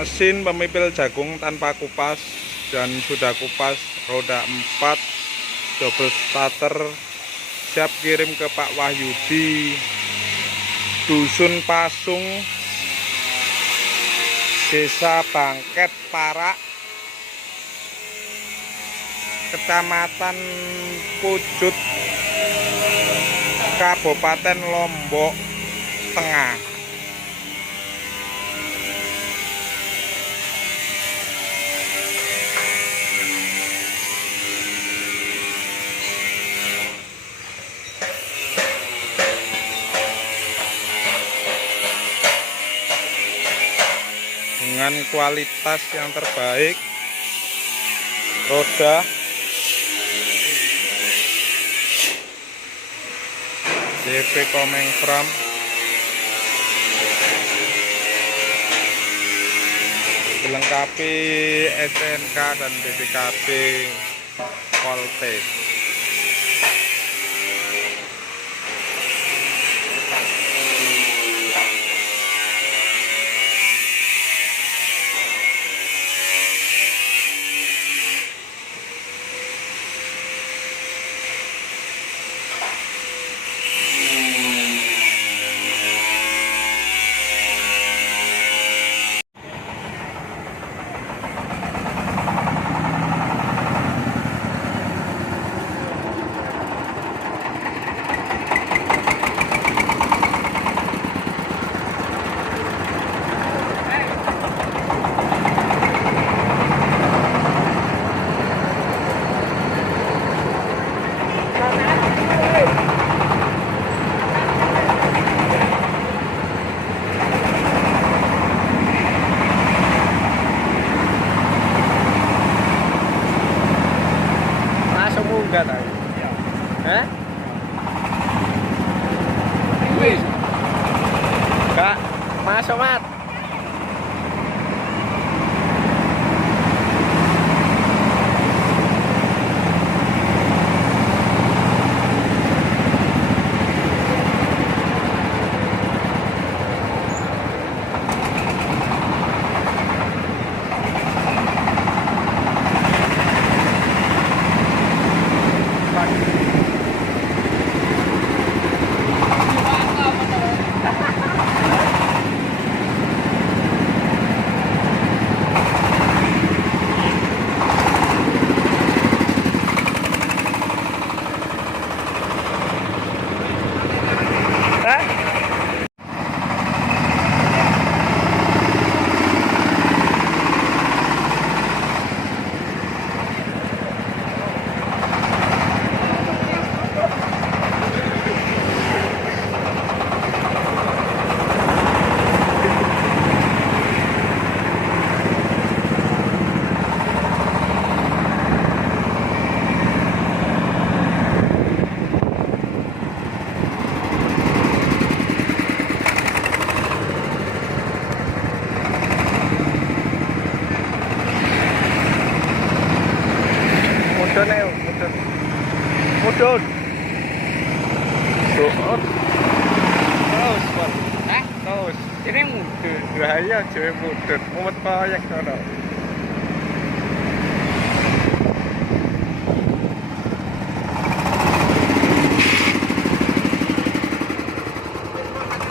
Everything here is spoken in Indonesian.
Mesin pemipil jagung tanpa kupas dan sudah kupas, roda 4, double starter, siap kirim ke Pak Wahyudi, Dusun Pasung, Desa Bangket Parak, Kecamatan Pujut, Kabupaten Lombok Tengah. Dengan kualitas yang terbaik, roda CV Komeng From, dilengkapi SNK dan BPKB Volte. Enggak tahu. Iya. Hah? Wis. Kak, masuk, Mat. Mudun. Terus, terus. Ini mudun. Bahaya, cewek mudun. Mumet proyek kono.